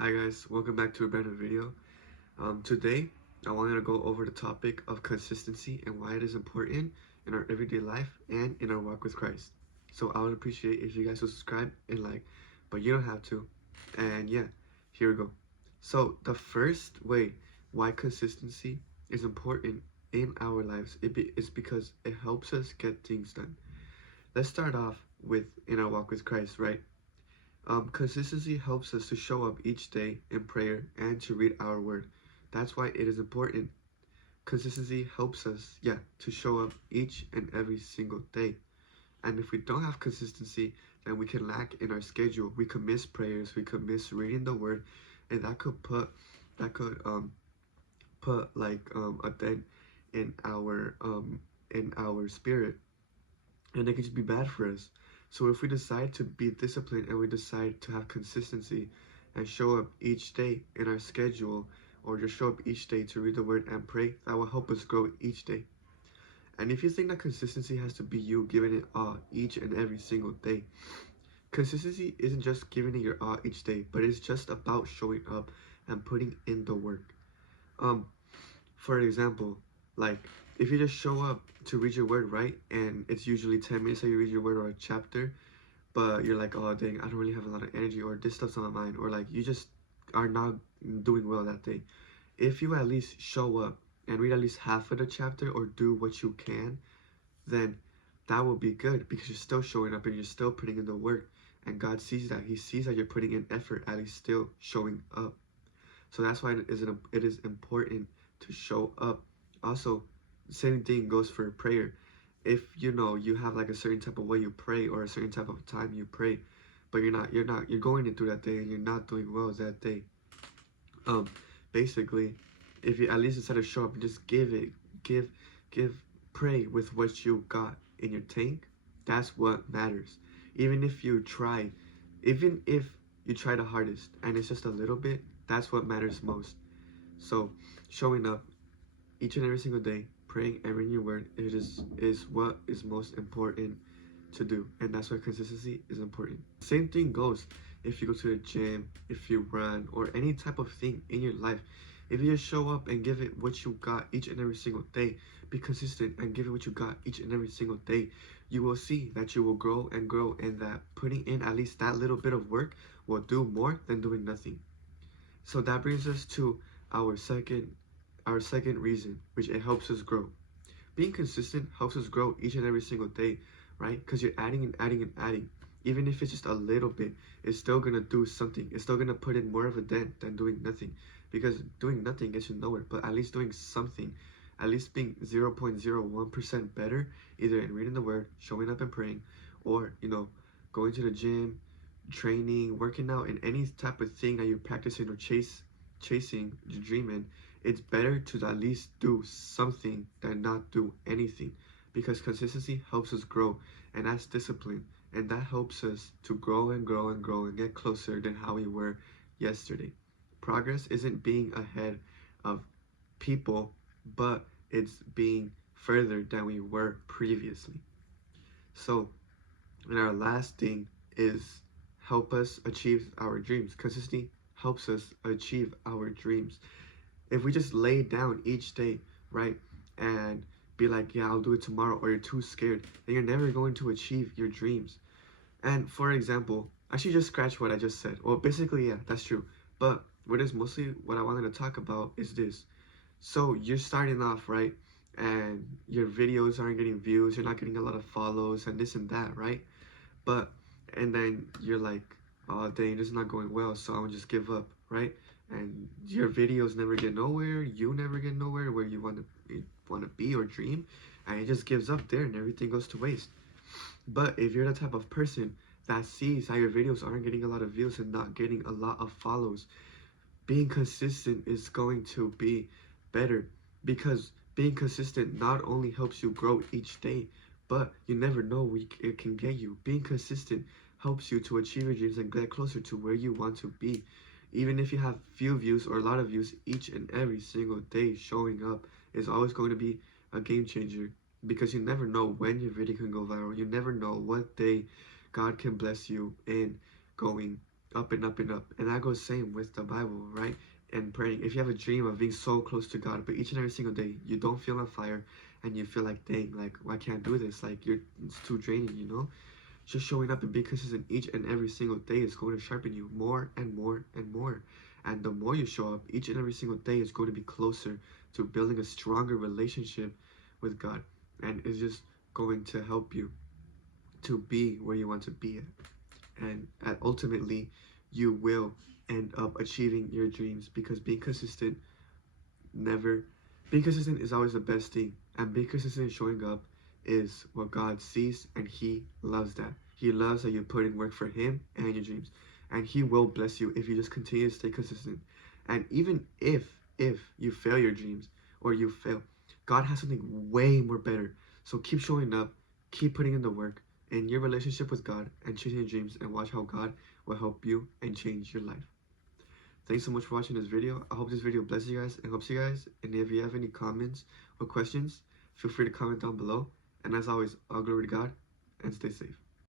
Hi guys, welcome back to a brand new video. Today, I wanted to go over the topic of consistency and why it is important in our everyday life and in our walk with Christ. So I would appreciate if you guys would subscribe and like, but you don't have to. And yeah, here we go. So the first way why consistency is important in our lives is because it helps us get things done. Let's start off with in our walk with Christ, right? Consistency helps us to show up each day in prayer and to read our word. That's why it is important. Consistency helps us, to show up each and every single day. And if we don't have consistency, then we can lack in our schedule. We could miss prayers, we could miss reading the word, and that could put like a dent in our spirit, and it can just be bad for us. So if we decide to be disciplined and we decide to have consistency and show up each day in our schedule, or just show up each day to read the word and pray, that will help us grow each day. And if you think that consistency has to be you giving it all each and every single day, consistency isn't just giving it your all each day, but it's just about showing up and putting in the work. Um, for example, like if you just show up to read your word, right, and it's usually 10 minutes that you read your word or a chapter, but you're like, oh dang, I don't really have a lot of energy, or this stuff's on my mind, or like you just are not doing well that day. If you at least show up and read at least half of the chapter or do what you can, then that will be good because you're still showing up and you're still putting in the work, and God sees that. He sees that you're putting in effort at least still showing up. So that's why it is important to show up. Also, same thing goes for prayer. If you know you have like a certain type of way you pray or a certain type of time you pray, but you're going into that day and you're not doing well that day. Um, Basically, if you at least instead of show up, just give, give, pray with what you got in your tank. That's what matters. Even if you try, even if you try the hardest and it's just a little bit, that's what matters most. So, showing up each and every single day, praying every new word, is what is most important to do, and that's why consistency is important. Same thing goes if you go to the gym, if you run, or any type of thing in your life. If you just show up and give it what you got each and every single day, be consistent and give it what you got each and every single day, you will see that you will grow and grow, and that putting in at least that little bit of work will do more than doing nothing. So that brings us to our second our second reason, which it helps us grow. Being consistent helps us grow each and every single day, right? Because you're adding and adding and adding. Even if it's just a little bit, it's still gonna do something. It's still gonna put in more of a dent than doing nothing. Because doing nothing gets you nowhere, but at least doing something, at least being 0.01% better, either in reading the word, showing up and praying, or, going to the gym, training, working out, in any type of thing that you're practicing or chasing, dreaming, it's better to at least do something than not do anything, because consistency helps us grow, and that's discipline, and that helps us to grow and grow and grow and get closer than how we were yesterday. Progress isn't being ahead of people, but it's being further than we were previously. So, and our last thing is help us achieve our dreams. Consistency helps us achieve our dreams. If we just lay down each day, right, and be like, yeah, I'll do it tomorrow, or you're too scared, then you're never going to achieve your dreams. And for example, actually just scratch what I just said. Well, basically, yeah, that's true. But what is mostly what I wanted to talk about is this. So you're starting off, right? And your videos aren't getting views, you're not getting a lot of follows and this and that, right? But and then you're like, oh dang, this is not going well, so I'll just give up, right? And your videos never get nowhere, you never get nowhere where you want to be or dream, and it just gives up there and everything goes to waste. But if you're the type of person that sees how your videos aren't getting a lot of views and not getting a lot of follows, being consistent is going to be better, because being consistent not only helps you grow each day, but you never know where it can get you. Being consistent helps you to achieve your dreams and get closer to where you want to be. Even if you have few views or a lot of views, each and every single day showing up is always going to be a game changer, because you never know when your video can go viral. You never know what day God can bless you in going up and up and up. And that goes same with the Bible, right? And praying. If you have a dream of being so close to God, but each and every single day you don't feel on fire, and you feel like, dang, like, why can't I do this? Like, it's too draining, you know? Just showing up and being consistent each and every single day is going to sharpen you more and more and more. And the more you show up each and every single day is going to be closer to building a stronger relationship with God. And it's just going to help you to be where you want to be at. And ultimately, you will end up achieving your dreams, because never being consistent is always the best thing. And being consistent and showing up is what God sees, and He loves that. He loves that you put in work for Him and your dreams. And He will bless you if you just continue to stay consistent. And even if you fail your dreams, or you fail, God has something way more better. So keep showing up, keep putting in the work in your relationship with God, and chasing your dreams, and watch how God will help you and change your life. Thanks so much for watching this video. I hope this video blesses you guys and helps you guys. And if you have any comments or questions, feel free to comment down below. And as always, all glory to God, and stay safe.